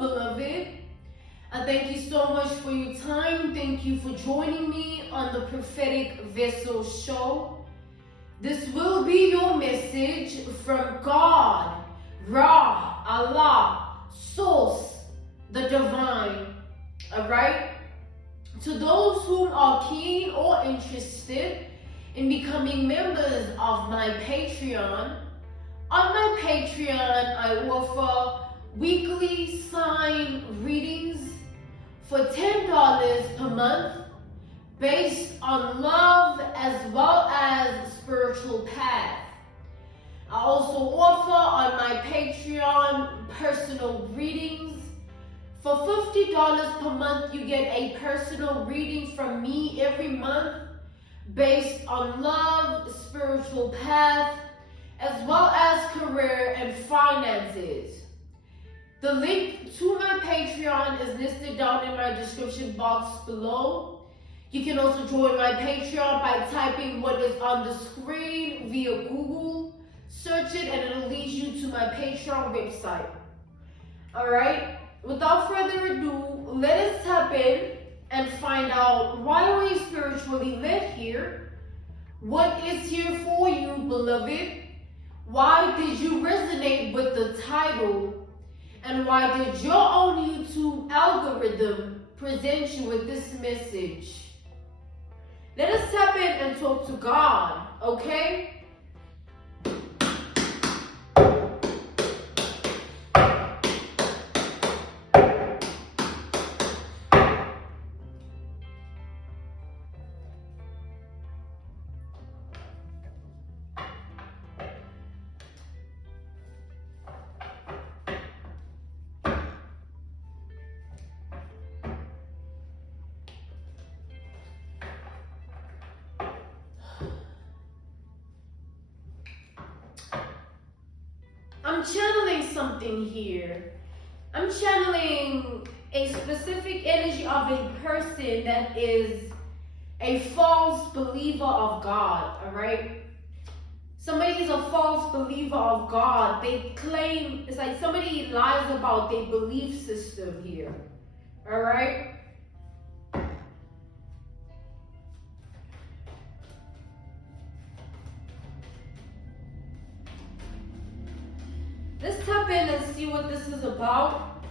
beloved. I thank you so much for your time. Thank you for joining me on the Prophetic Vessel Show. This will be your message from God, Ra, Allah, Source, the Divine. Alright? To those who are keen or interested in becoming members of my Patreon, on my Patreon I offer weekly sign readings for $10 per month based on love as well as spiritual path. I also offer on my Patreon personal readings. For $50 per month, you get a personal reading from me every month based on love, spiritual path, as well as career and finances. The link to my Patreon is listed down in my description box below. You can also join my Patreon by typing what is on the screen via Google. Search it and it'll lead you to my Patreon website. Alright, without further ado, let us tap in and find out why are we spiritually led here? What is here for you, beloved? Why did you resonate with the title? And why did your own YouTube algorithm present you with this message? Let us tap in and talk to God, okay? I'm channeling something here. I'm channeling a specific energy of a person that is a false believer of God, alright? Somebody is a false believer of God. They claim, it's like somebody lies about their belief system here, alright? Let's tap in and see what this is about.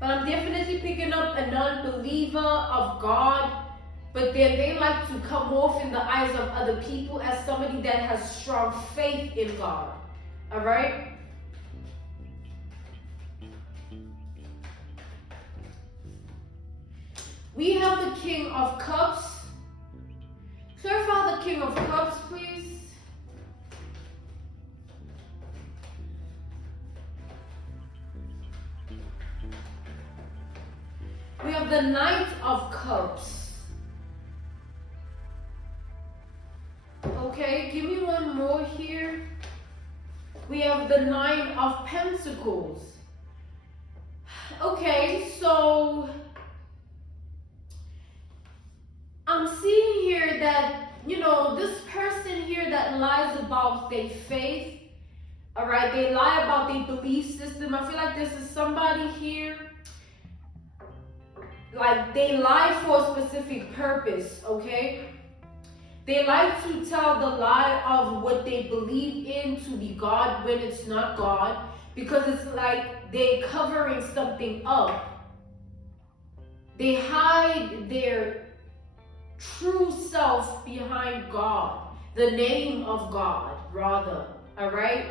But I'm definitely picking up a non-believer of God, but then they like to come off in the eyes of other people as somebody that has strong faith in God. Alright? We have the King of Cups. Clarify the King of Cups, please. We have the Knight of Cups. Okay, give me one more here. We have the Nine of Pentacles. Okay, so I'm seeing here that, this person here that lies about their faith, all right, they lie about their belief system. I feel like this is somebody here, like they lie for a specific purpose, okay? They like to tell the lie of what they believe in to be God when it's not God, because it's like they're covering something up. They hide their true self behind God, the name of God, rather, all right?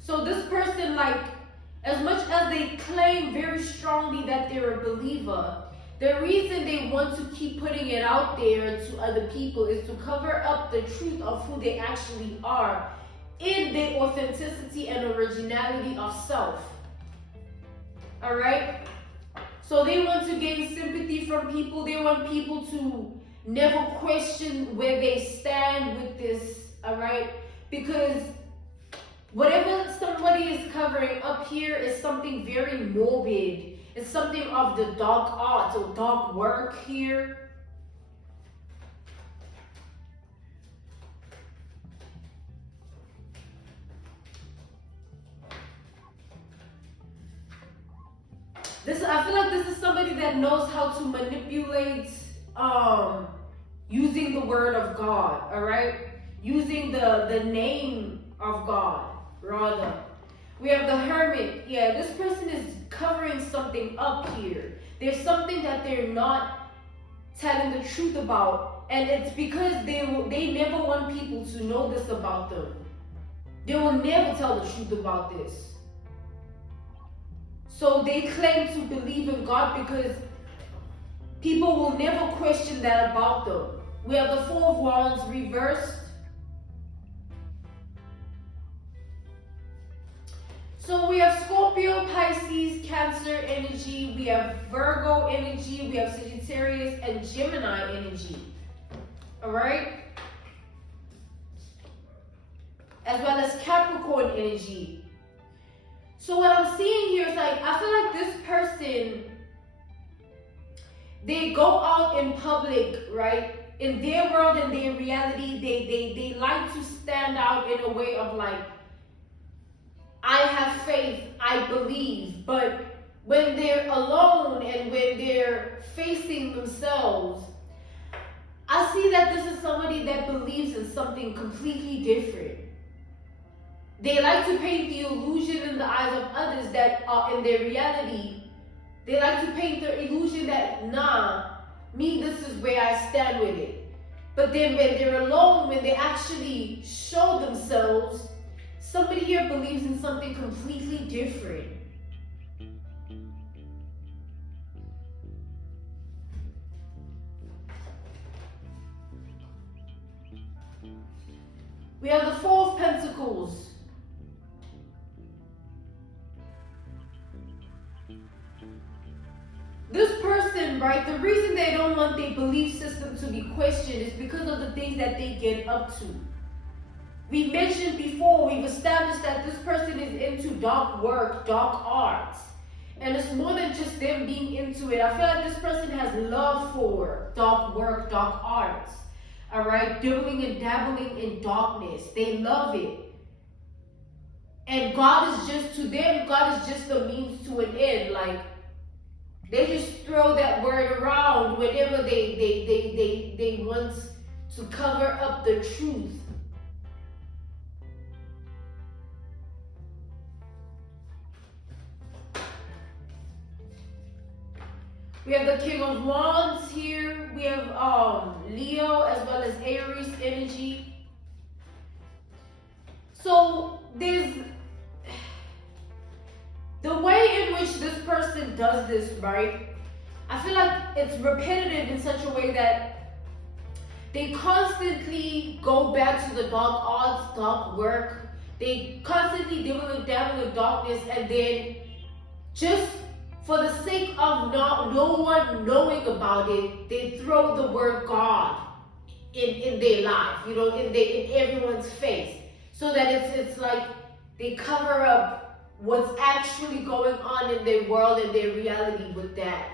So this person, like, as much as they claim very strongly that they're a believer, the reason they want to keep putting it out there to other people is to cover up the truth of who they actually are in their authenticity and originality of self. Alright? So they want to gain sympathy from people. They want people to never question where they stand with this. Alright? Because whatever somebody is covering up here is something very morbid. It's something of the dark arts or dark work here. I feel like this is somebody that knows how to manipulate using the word of God, all right? Using the name of God, rather. We have the Hermit. Yeah, this person is covering something up here. There's something that they're not telling the truth about, and it's because they never want people to know this about them. They will never tell the truth about this. So they claim to believe in God because people will never question that about them. We have the Four of Wands reversed. So we have Scorpio, Pisces, Cancer energy. We have Virgo energy. We have Sagittarius and Gemini energy. All right? As well as Capricorn energy. So what I'm seeing here is like, I feel like this person, they go out in public, right? In their world, in their reality, they like to stand out in a way of like, I have faith, I believe. But when they're alone and when they're facing themselves, I see that this is somebody that believes in something completely different. They like to paint the illusion in the eyes of others that are in their reality. They like to paint the illusion that, nah, me, this is where I stand with it. But then when they're alone, when they actually show themselves, somebody here believes in something completely different. We have the Four of Pentacles. This person, right, the reason they don't want their belief system to be questioned is because of the things that they get up to. We've mentioned before, we've established that this person is into dark work, dark arts. And it's more than just them being into it. I feel like this person has love for dark work, dark arts. All right, dibbling and dabbling in darkness. They love it. And God is just, to them, God is just a means to an end. Like, they just throw that word around whenever they want to cover up the truth. We have the King of Wands here. We have Leo as well as Aries energy. So there's the way in which this person does this, right? I feel like it's repetitive in such a way that they constantly go back to the dark arts, dark work. They constantly dabble in darkness, and then just for the sake of no one knowing about it, they throw the word God in their life, you know, in everyone's face, so that it's like they cover up what's actually going on in their world and their reality with that,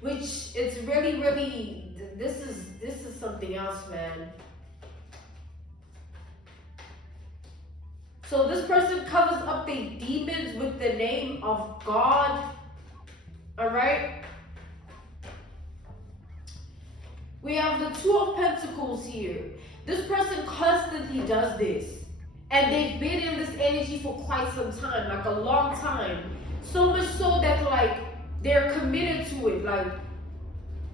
which it's really this is something else, man. So this person covers up their demons with the name of God. All right. We have the Two of Pentacles here. This person constantly does this. And they've been in this energy for quite some time, like a long time. So much so that like they're committed to it. Like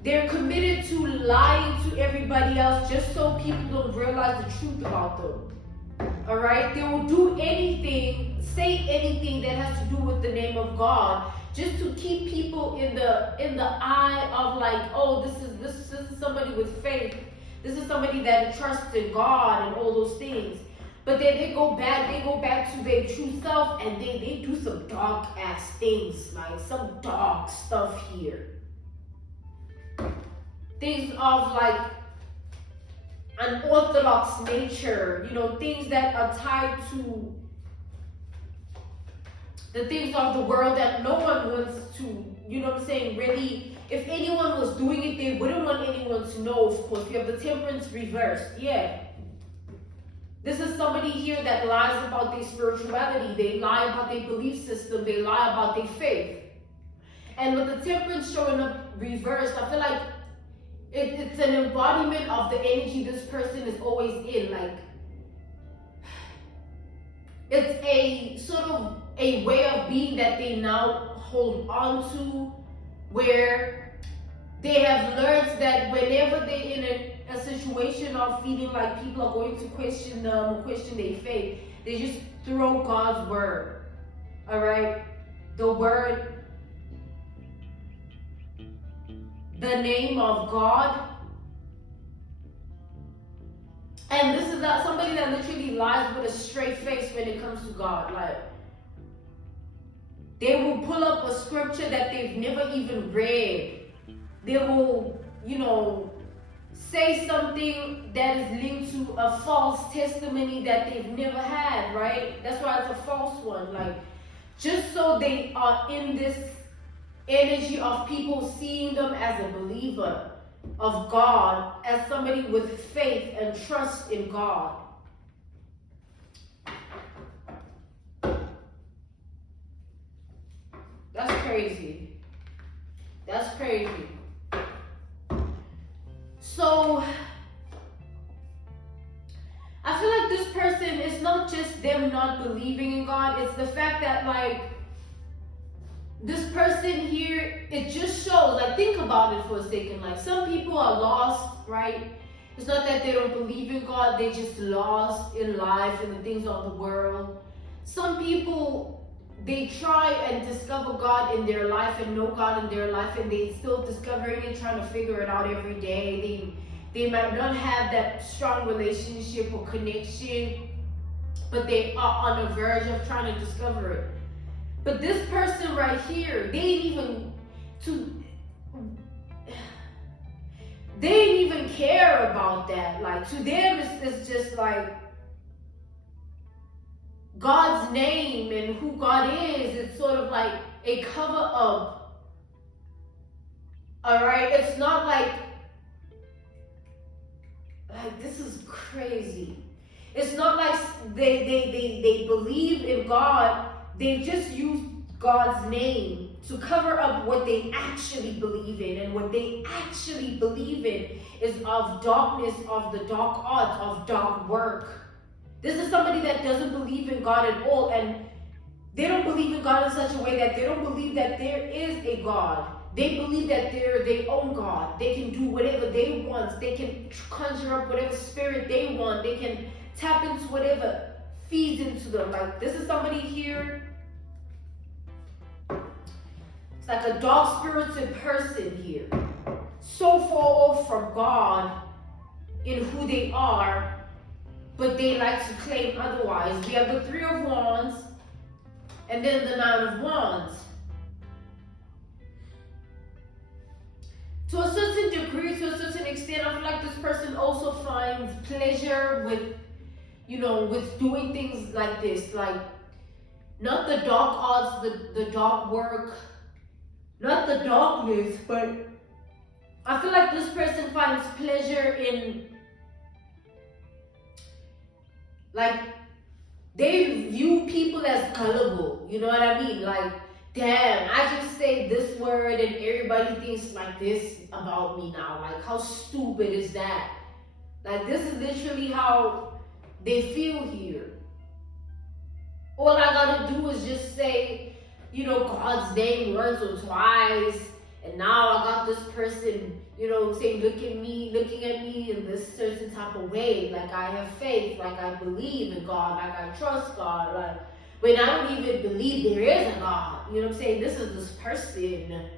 they're committed to lying to everybody else just so people don't realize the truth about them. All right. They will do anything, say anything that has to do with the name of God, just to keep people in the eye of like, oh, this is somebody with faith. This is somebody that trusts in God and all those things. But then they go back to their true self, and they do some dark ass things, like some dark stuff here. Things of like unorthodox nature, you know, things that are tied to the things of the world that no one wants to, you know what I'm saying, really, if anyone was doing it, they wouldn't want anyone to know, of course. You have the Temperance reversed, yeah. This is somebody here that lies about their spirituality. They lie about their belief system. They lie about their faith. And with the temperance showing up reversed, I feel like it's an embodiment of the energy this person is always in. Like, it's a sort of a way of being that they now hold on to, where they have learned that whenever they're in a situation of feeling like people are going to question them or question their faith, they just throw God's word. All right? The word, the name of God. And this is not somebody that literally lies with a straight face when it comes to God. Like, they will pull up a scripture that they've never even read. They will, say something that is linked to a false testimony that they've never had, right? That's why it's a false one. Like, just so they are in this energy of people seeing them as a believer of God, as somebody with faith and trust in God. That's crazy. That's crazy. So, I feel like this person, it's not just them not believing in God, it's the fact that, like, this person here, it just shows, like, think about it for a second. Like, some people are lost, right? It's not that they don't believe in God, they're just lost in life and the things of the world. Some people, they try and discover God in their life and know God in their life, and they still discovering it, trying to figure it out every day. They might not have that strong relationship or connection, but they are on the verge of trying to discover it. But this person right here, they didn't even care about that. Like, to them, it's just like God's name and who God is. It's sort of like a cover up. All right, it's not like this is crazy. It's not like they believe in God. They just use God's name to cover up what they actually believe in. And what they actually believe in is of darkness, of the dark arts, of dark work. This is somebody that doesn't believe in God at all. And they don't believe in God in such a way that they don't believe that there is a God. They believe that they're their own God. They can do whatever they want. They can conjure up whatever spirit they want. They can tap into whatever feeds into them. Like, this is somebody here, it's like a dark spirited person here, so far off from God in who they are, but they like to claim otherwise. We have the Three of Wands and then the Nine of Wands. To a certain degree, to a certain extent, I feel like this person also finds pleasure with, with doing things like this. Like, not the dark arts, the dark work, not the darkness, but I feel like this person finds pleasure in, like, they view people as gullible, you know what I mean? Like, damn, I just say this word and everybody thinks like this about me now. Like, how stupid is that? Like, this is literally how they feel here. All I gotta do is just say, God's name once or twice, and now I got this person, saying, looking at me in this certain type of way. Like, I have faith, like I believe in God, like I trust God, like, when I don't even believe there is a God. You know what I'm saying? This is this person.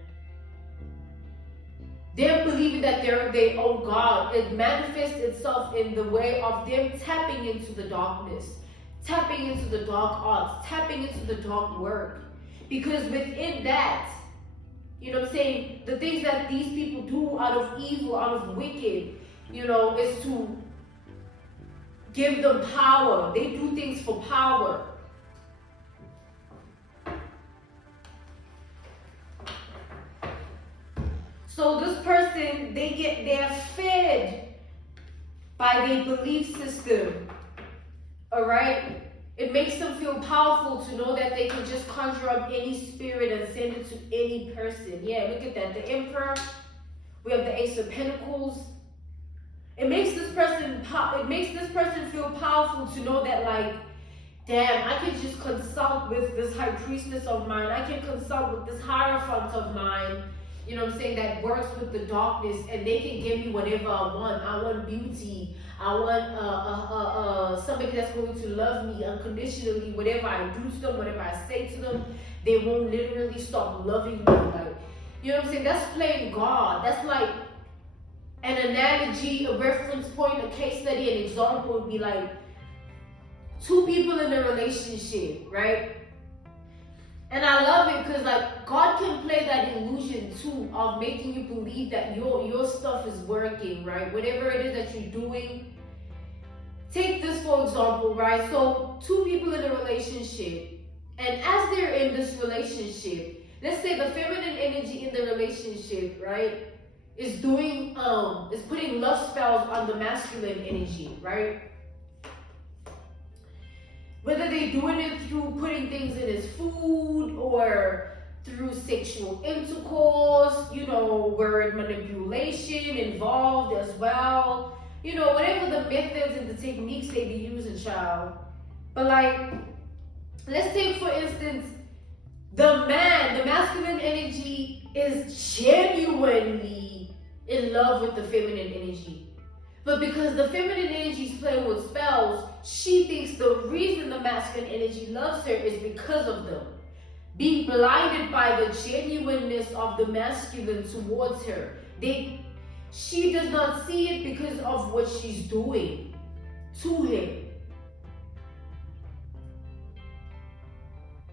They're believing that they're their own God. It manifests itself in the way of them tapping into the darkness, tapping into the dark arts, tapping into the dark work. Because within that, you know what I'm saying, the things that these people do out of evil, out of wicked, is to give them power. They do things for power. So this person, they're fed by their belief system. All right? It makes them feel powerful to know that they can just conjure up any spirit and send it to any person. Yeah, look at that. The Emperor. We have the Ace of Pentacles. It makes this person feel powerful to know that, like, damn, I can just consult with this high priestess of mine. I can consult with this hierophant of mine. You know what I'm saying? That works with the darkness, and they can give me whatever I want. I want beauty. I want somebody that's going to love me unconditionally. Whatever I do to them, whatever I say to them, they won't literally stop loving me. Like, you know what I'm saying? That's playing God. That's like an analogy, a reference point, a case study, an example would be like two people in a relationship, right? And I love it because, like, God can play that illusion too of making you believe that your stuff is working, right? Whatever it is that you're doing. Take this for example, right? So two people in a relationship, and as they're in this relationship, let's say the feminine energy in the relationship, right, is putting love spells on the masculine energy, right? Whether they're doing it through putting things in his food or through sexual intercourse, you know, word manipulation involved as well. You know, whatever the methods and the techniques they be using, child. But like, let's take for instance, the masculine energy is genuinely in love with the feminine energy. But because the feminine energy is playing with spells, she thinks the reason the masculine energy loves her is because of them. Being blinded by the genuineness of the masculine towards her. She does not see it because of what she's doing to him.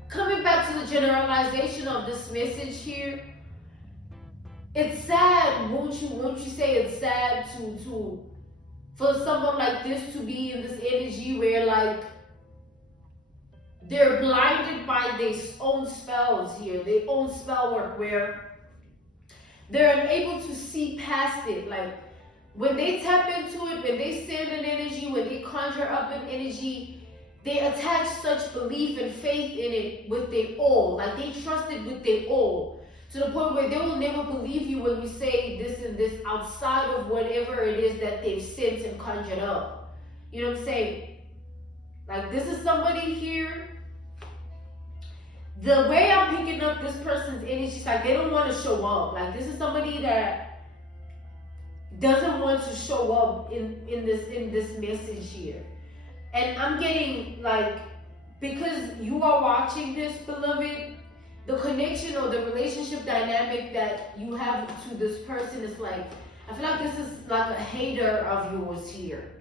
Coming back to the generalization of this message here, it's sad, won't you say it's sad for someone like this to be in this energy where, like, they're blinded by their own spells here, their own spell work, where they're unable to see past it. Like, when they tap into it, when they send an energy, when they conjure up an energy, they attach such belief and faith in it with their all. Like, they trust it with their all. To the point where they will never believe you when you say this and this outside of whatever it is that they've sent and conjured up. You know what I'm saying? Like, this is somebody here. The way I'm picking up this person's energy is like they don't want to show up. Like, this is somebody that doesn't want to show up in this message here. And I'm getting, like, because you are watching this, beloved, the connection or the relationship dynamic that you have to this person is like, I feel like this is like a hater of yours here.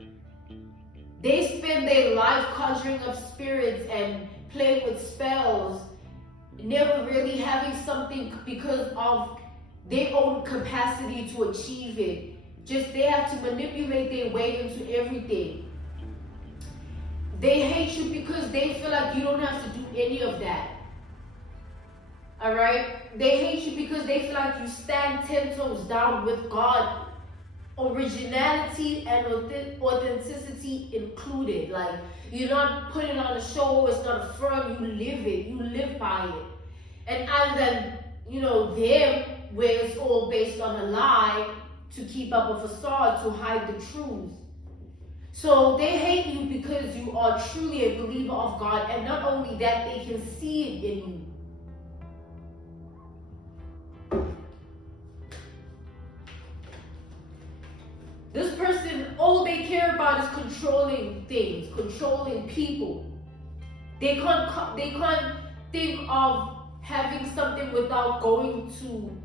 They spend their life conjuring up spirits and playing with spells, never really having something because of their own capacity to achieve it. Just they have to manipulate their way into everything. They hate you because they feel like you don't have to do any of that. Alright? They hate you because they feel like you stand 10 toes down with God. Originality and authenticity included. Like, you're not putting on a show, it's not a front, you live it, you live by it. And other than, you know, them, where it's all based on a lie to keep up a facade, to hide the truth. So they hate you because you are truly a believer of God, and not only that, they can see it in you. This person, all they care about is controlling things, controlling people. They can't think of having something without going to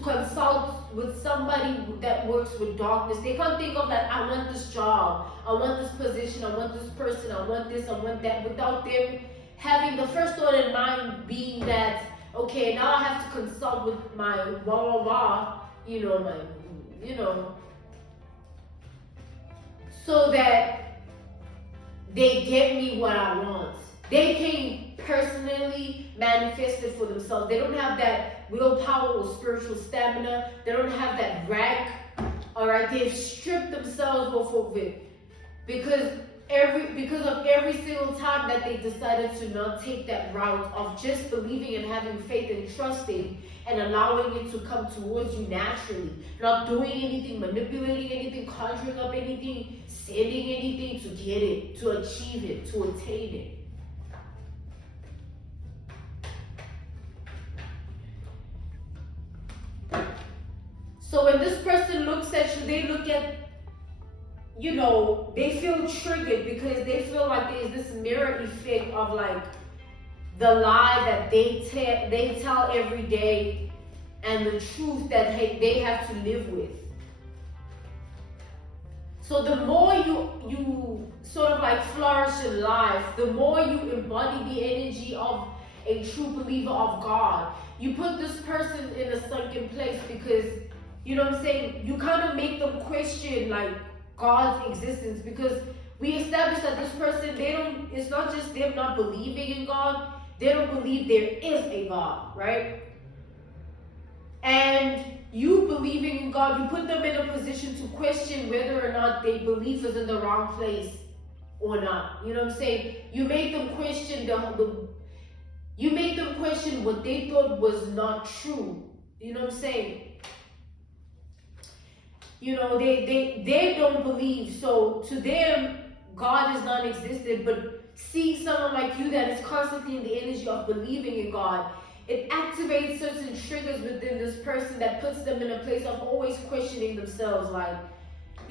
consult with somebody that works with darkness. They can't think of that, I want this job, I want this position, I want this person, I want this, I want that, without them having the first thought in mind being that, okay, now I have to consult with my so that they get me what I want. They can personally manifest it for themselves. They don't have that willpower or spiritual stamina. They don't have that rank. All right, they've stripped themselves off of it because because of every single time that they decided to not take that route of just believing and having faith and trusting and allowing it to come towards you naturally, not doing anything, manipulating anything, conjuring up anything, sending anything to get it, to achieve it, to attain it. So when this person looks at you, they look at, they feel triggered because they feel like there's this mirror effect of like the lie that they tell every day and the truth that they have to live with. So the more you sort of like flourish in life, the more you embody the energy of a true believer of God. You put this person in a sunken place because, you kind of make them question like God's existence, because we established that this person, it's not just them not believing in God, they don't believe there is a God, right? And you believing in God, you put them in a position to question whether or not their belief is in the wrong place or not. You make them question you make them question what they thought was not true. You know what I'm saying? They don't believe. So to them, God is non-existent. But seeing someone like you that is constantly in the energy of believing in God, it activates certain triggers within this person that puts them in a place of always questioning themselves. Like,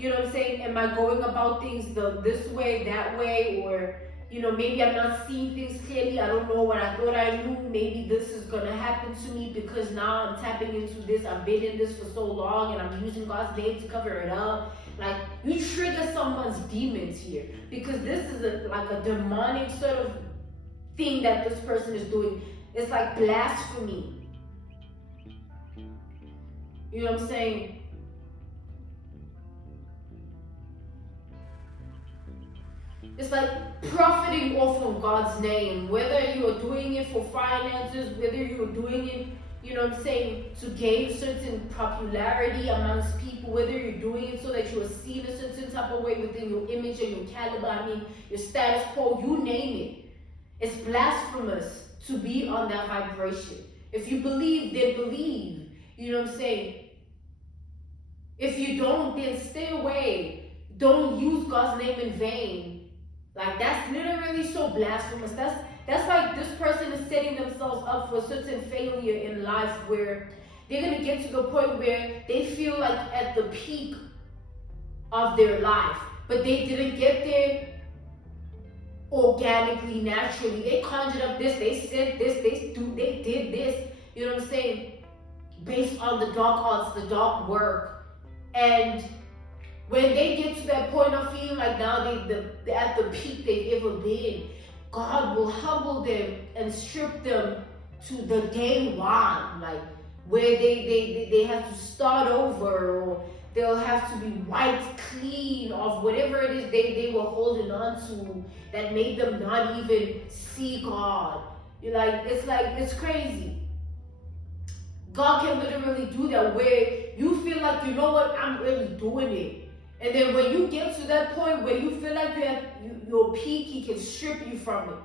am I going about things this way, that way? Or, maybe I'm not seeing things clearly. I don't know what I thought I knew. Maybe this is going to happen to me because now I'm tapping into this. I've been in this for so long and I'm using God's name to cover it up. Like, you trigger someone's demons here because this is like a demonic sort of thing that this person is doing. It's like blasphemy. You know what I'm saying? It's like profiting off of God's name, whether you're doing it for finances, whether you're doing it, to gain certain popularity amongst people, whether you're doing it so that you are seen a certain type of way within your image or your caliber, your status quo, you name it. It's blasphemous to be on that vibration. If you believe, then believe. You know what I'm saying? If you don't, then stay away. Don't use God's name in vain. Like, that's literally so blasphemous. That's like this person is setting themselves up for a certain failure in life where they're going to get to the point where they feel like at the peak of their life, but they didn't get there organically, naturally. They conjured up this, they said this, they did this, you know what I'm saying, based on the dark arts, the dark work. And when they get to that point of feeling like now they're at the peak they've ever been, God will humble them and strip them to the day one, like where they have to start over, or they'll have to be wiped clean of whatever it is they were holding on to that made them not even see God. It's crazy. God can literally do that where you feel like, you know what, I'm really doing it. And then when you get to that point where you feel like you have your peak, He can strip you from it.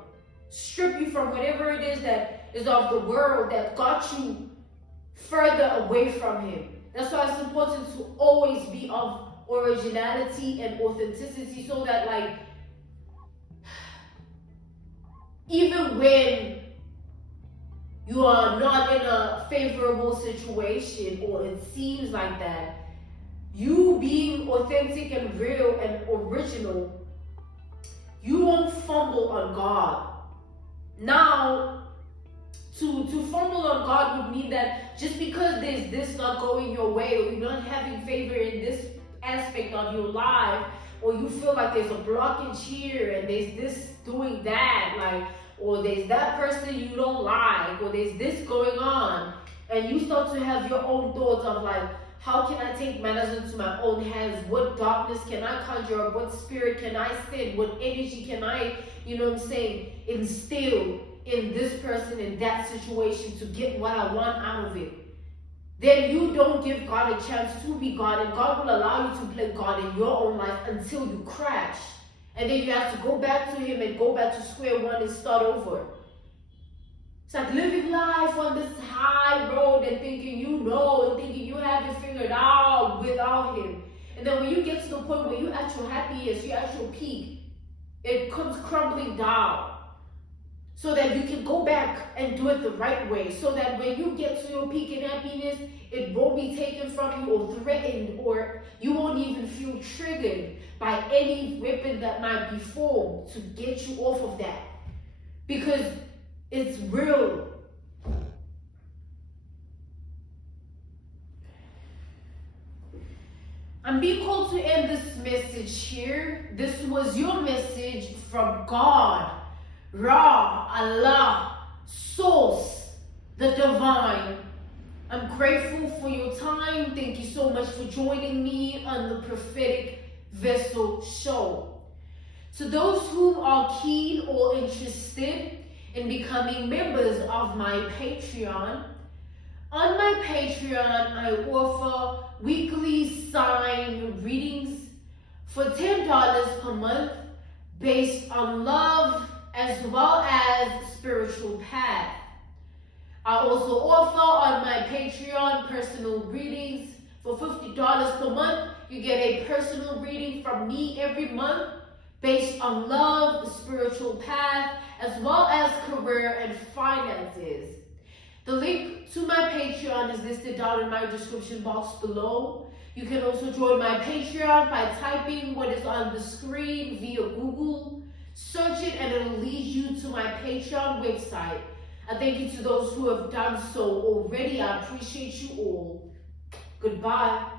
Strip you from whatever it is that is of the world that got you further away from Him. That's why it's important to always be of originality and authenticity, so that like, even when you are not in a favorable situation or it seems like that, you being authentic and real and original, you won't fumble on God. Now, to fumble on God would mean that just because there's this not going your way, or you're not having favor in this aspect of your life, or you feel like there's a blockage here and there's this doing that, like, or there's that person you don't like, or there's this going on, and you start to have your own thoughts of like, how can I take matters into my own hands? What darkness can I conjure up? What spirit can I send? What energy can I, instill in this person, in that situation, to get what I want out of it? Then you don't give God a chance to be God, and God will allow you to play God in your own life until you crash. And then you have to go back to him and go back to square one and start over. It's like living life on this high road and thinking you know and thinking you have it figured out without him. And then when you get to the point where you're at your happiest, you're at your peak, it comes crumbling down. So that you can go back and do it the right way. So that when you get to your peak in happiness, it won't be taken from you or threatened, or you won't even feel triggered by any weapon that might be formed to get you off of that. Because it's real. I'm being called to end this message here. This was your message from God, Ra, Allah, Source, the Divine. I'm grateful for your time. Thank you so much for joining me on the Prophetic Vessel Show. To those who are keen or interested in becoming members of my Patreon, on my Patreon, I offer weekly sign readings for $10 per month based on love as well as spiritual path. I also offer on my Patreon personal readings for $50 per month. You get a personal reading from me every month based on love, spiritual path, as well as career and finances. The link to my Patreon is listed down in my description box below. You can also join my Patreon by typing what is on the screen via Google. Search it and it'll lead you to my Patreon website. I thank you to those who have done so already. I appreciate you all. Goodbye.